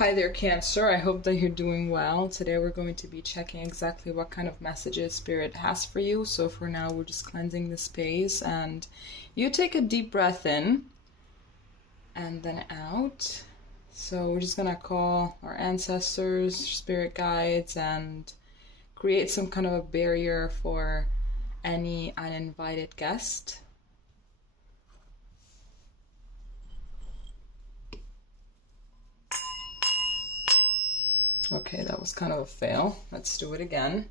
Hi there, Cancer. I hope that you're doing well. Today we're going to be checking exactly what kind of messages Spirit has for you. So for now, we're just cleansing the space, and you take a deep breath in and then out. So we're just gonna call our ancestors, spirit guides, and create some kind of a barrier for any uninvited guest. Okay, that was kind of a fail. Let's do it again.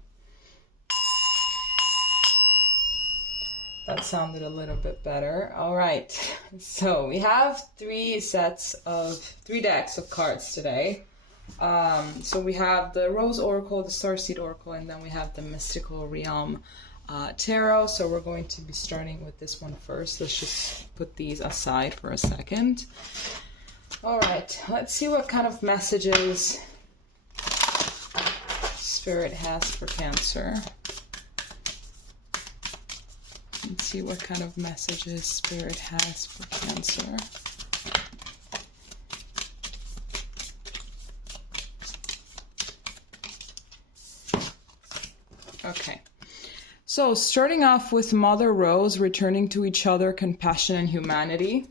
That sounded a little bit better. All right, so we have three decks of cards today. So we have the Rose Oracle, the Starseed Oracle, and then we have the Mystical Realm Tarot. So we're going to be starting with this one first. Let's just put these aside for a second. All right, let's see what kind of messages Spirit has for Cancer. Let's see what kind of messages Spirit has for Cancer. Okay. So starting off with Mother Rose, returning to each other, compassion and humanity.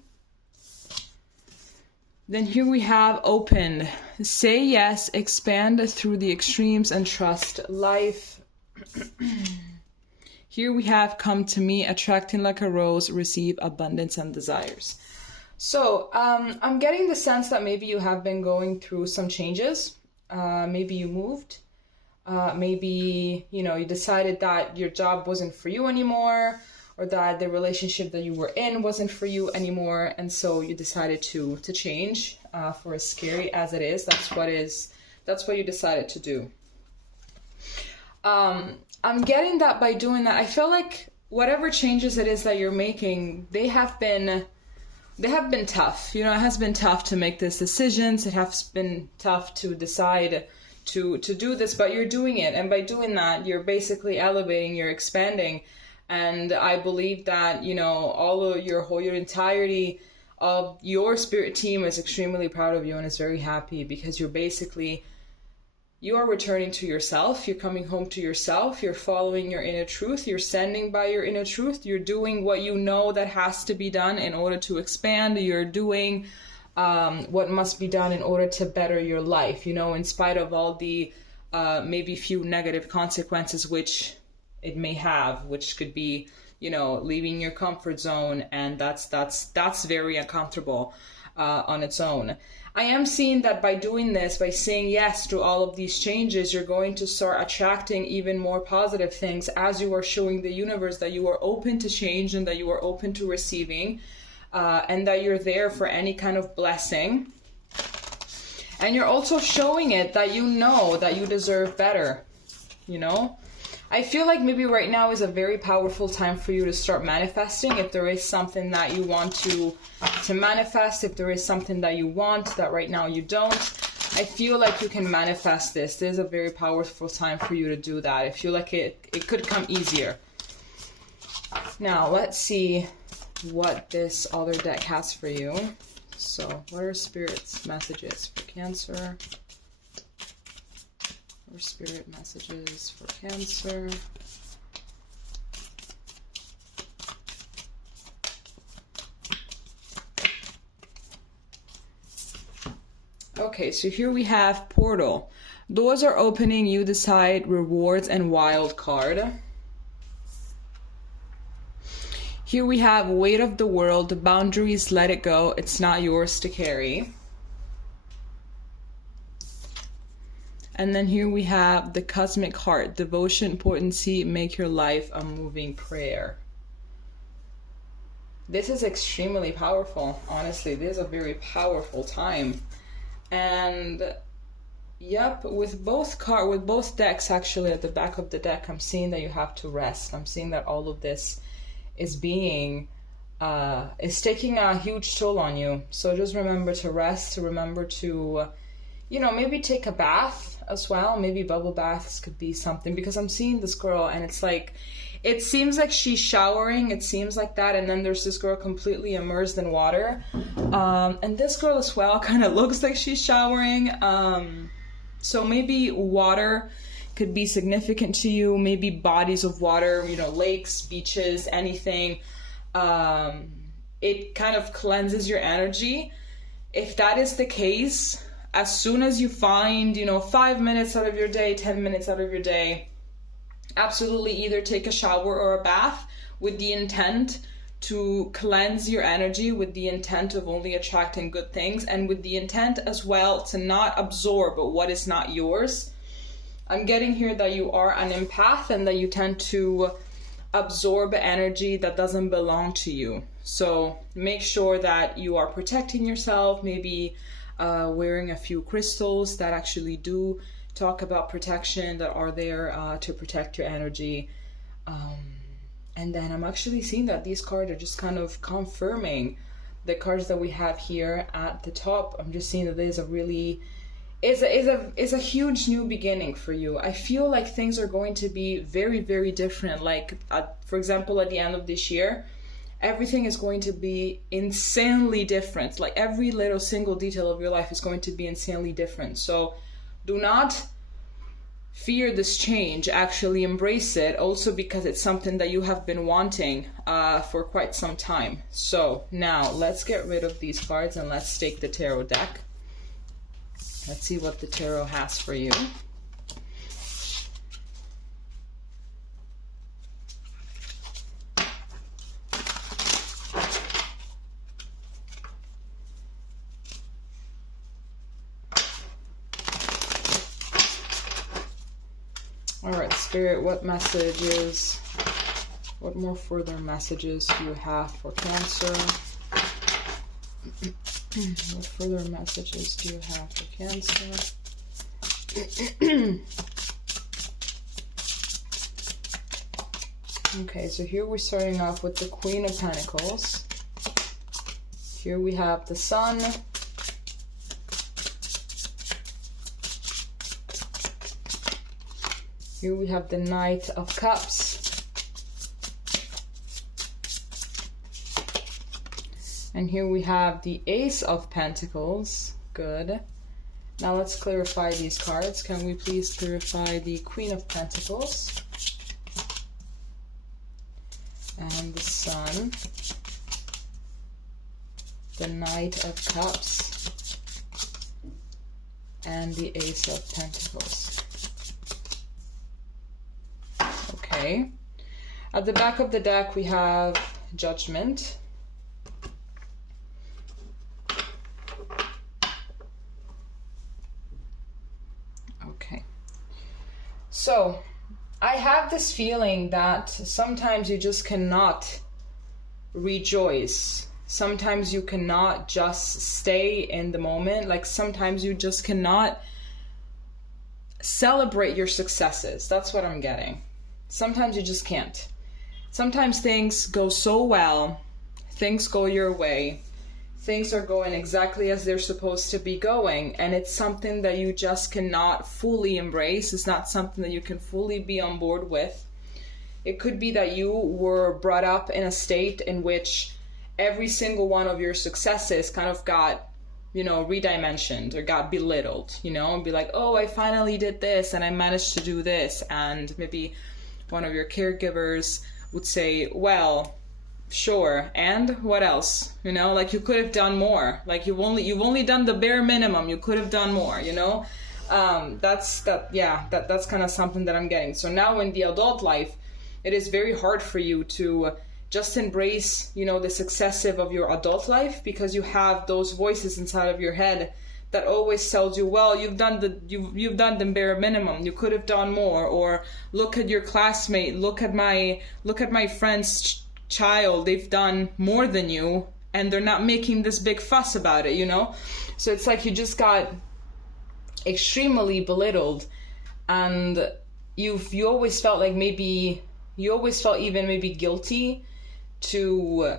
Then here we have open. Say yes, expand through the extremes and trust life. Here we have come to me, attracting like a rose, receive abundance and desires. So I'm getting the sense that maybe you have been going through some changes. Maybe you moved. Maybe, you decided that your job wasn't for you anymore, or that the relationship that you were in wasn't for you anymore, and so you decided to change. For as scary as it is, that's what you decided to do. I'm getting that by doing that, I feel like whatever changes it is that you're making, they have been tough. It has been tough to make these decisions. It has been tough to decide to do this, but you're doing it, and by doing that, you're basically elevating, you're expanding. And I believe that, all of your entirety of your spirit team is extremely proud of you and is very happy, because you are returning to yourself. You're coming home to yourself. You're following your inner truth. You're standing by your inner truth. You're doing what you know that has to be done in order to expand. You're doing what must be done in order to better your life, in spite of all the maybe few negative consequences which it may have, which could be, leaving your comfort zone, and that's very uncomfortable on its own. I am seeing that by doing this, by saying yes to all of these changes, you're going to start attracting even more positive things, as you are showing the universe that you are open to change and that you are open to receiving, and that you're there for any kind of blessing. And you're also showing it that you know that you deserve better, I feel like maybe right now is a very powerful time for you to start manifesting. If there is something that you want to manifest, if there is something that you want that right now you don't, I feel like you can manifest this. This is a very powerful time for you to do that. I feel like it could come easier. Now, let's see what this other deck has for you. So, what are Spirit's messages for Cancer? Or spirit messages for Cancer. Okay, so here we have portal. Doors are opening, you decide, rewards, and wild card. Here we have weight of the world, boundaries, let it go, it's not yours to carry. And then here we have the cosmic heart, devotion, potency, make your life a moving prayer. This is extremely powerful, honestly. This is a very powerful time. And yep, with both decks actually at the back of the deck, I'm seeing that you have to rest. I'm seeing that all of this is taking a huge toll on you. So just remember to rest, remember to, maybe take a bath as well. Maybe bubble baths could be something, because I'm seeing this girl and it's like, It seems like she's showering, it seems like that, and then there's this girl completely immersed in water. And this girl as well kind of looks like she's showering. So maybe water could be significant to you, maybe bodies of water, you know, lakes, beaches, anything. It kind of cleanses your energy. If that is the case, as soon as you find, you know, 5 minutes out of your day, 10 minutes out of your day, absolutely either take a shower or a bath with the intent to cleanse your energy, with the intent of only attracting good things, and with the intent as well to not absorb what is not yours. I'm getting here that you are an empath and that you tend to absorb energy that doesn't belong to you. So make sure that you are protecting yourself, maybe wearing a few crystals that actually do talk about protection, that are there to protect your energy. And then I'm actually seeing that these cards are just kind of confirming the cards that we have here at the top. I'm just seeing that there's a really is a huge new beginning for you. I feel like things are going to be very, very different. Like, for example, at the end of this year, everything is going to be insanely different. Like, every little single detail of your life is going to be insanely different. So do not fear this change, actually embrace it, also because it's something that you have been wanting for quite some time. So now let's get rid of these cards and let's take the tarot deck. Let's see what the tarot has for you. All right, Spirit, what messages, what more further messages do you have for Cancer? What further messages do you have for Cancer? Okay, so here we're starting off with the Queen of Pentacles. Here we have the Sun. Here we have the Knight of Cups. And here we have the Ace of Pentacles. Good. Now let's clarify these cards. Can we please clarify the Queen of Pentacles? And the Sun. The Knight of Cups. And the Ace of Pentacles. Okay. At the back of the deck we have Judgment. Okay. So, I have this feeling that sometimes you just cannot rejoice. Sometimes you cannot just stay in the moment. Like, sometimes you just cannot celebrate your successes. That's what I'm getting. Sometimes you just can't. Sometimes things go so well, things go your way, things are going exactly as they're supposed to be going, and it's something that you just cannot fully embrace. It's not something that you can fully be on board with. It could be that you were brought up in a state in which every single one of your successes kind of got, you know, redimensioned or got belittled, you know, and be like, oh, I finally did this and I managed to do this. And maybe one of your caregivers would say, well, sure, and what else? You know, like, you could have done more. Like, you've only done the bare minimum. You could have done more, you know? That's kind of something that I'm getting. So now in the adult life, it is very hard for you to just embrace, you know, the successive of your adult life, because you have those voices inside of your head that always tells you, well, you've done the bare minimum. You could have done more. Or look at your classmate. Look at my friend's child. They've done more than you, and they're not making this big fuss about it. You know, so it's like you just got extremely belittled, and you always felt like maybe guilty to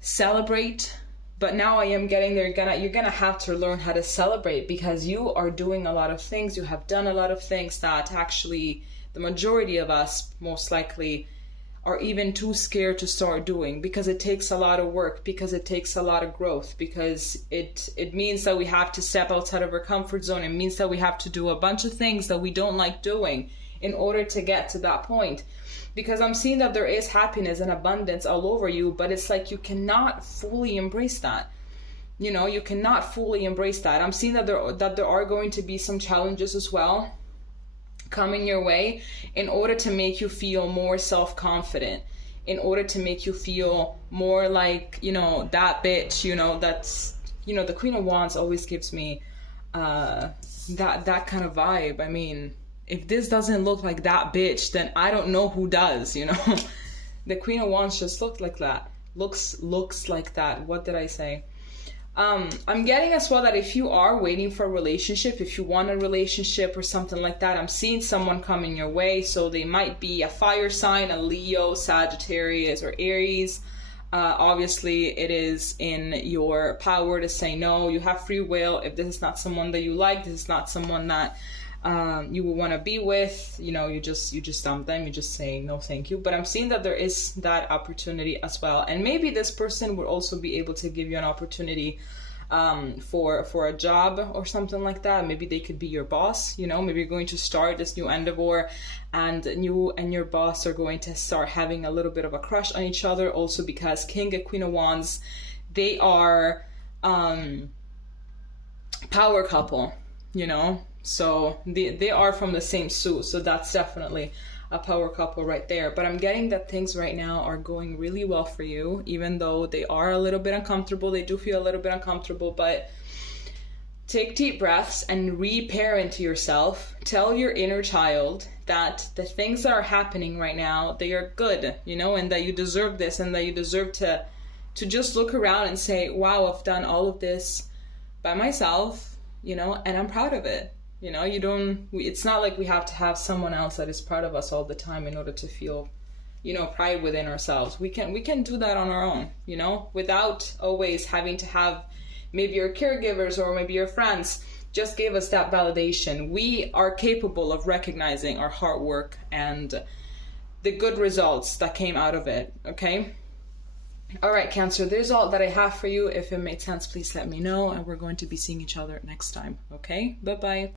celebrate. But now I am getting there. You're gonna have to learn how to celebrate, because you are doing a lot of things. You have done a lot of things that actually the majority of us most likely are even too scared to start doing, because it takes a lot of work, because it takes a lot of growth, because it means that we have to step outside of our comfort zone. It means that we have to do a bunch of things that we don't like doing in order to get to that point. Because I'm seeing that there is happiness and abundance all over you, but it's like you cannot fully embrace that. You know, you cannot fully embrace that. I'm seeing that there are going to be some challenges as well coming your way in order to make you feel more self-confident, in order to make you feel more like, you know, that bitch, you know, that's, you know, the Queen of Wands always gives me that kind of vibe. I mean, if this doesn't look like that bitch, then I don't know who does, you know. The Queen of Wands just looked like that. Looks like that. What did I say? I'm getting as well that if you are waiting for a relationship, if you want a relationship or something like that, I'm seeing someone coming your way. So they might be a fire sign, a Leo, Sagittarius, or Aries. Obviously, it is in your power to say no. You have free will. If this is not someone that you like, this is not someone that you will want to be with, you know, you just dump them, you just say no thank you. But I'm seeing that there is that opportunity as well, and maybe this person would also be able to give you an opportunity for a job or something like that. Maybe they could be your boss, you know. Maybe you're going to start this new endeavor, and you and your boss are going to start having a little bit of a crush on each other, also because King and Queen of Wands, they are power couple, you know. So they are from the same suit, so that's definitely a power couple right there. But I'm getting that things right now are going really well for you, even though they are a little bit uncomfortable. They do feel a little bit uncomfortable, but take deep breaths and re-parent yourself. Tell your inner child that the things that are happening right now, they are good, you know, and that you deserve this, and that you deserve to just look around and say, wow, I've done all of this by myself, you know, and I'm proud of it. You know, it's not like we have to have someone else that is proud of us all the time in order to feel, you know, pride within ourselves. We can do that on our own, you know, without always having to have maybe your caregivers or maybe your friends just give us that validation. We are capable of recognizing our hard work and the good results that came out of it, okay? All right, Cancer, there's all that I have for you. If it made sense, please let me know, and we're going to be seeing each other next time, okay? Bye-bye.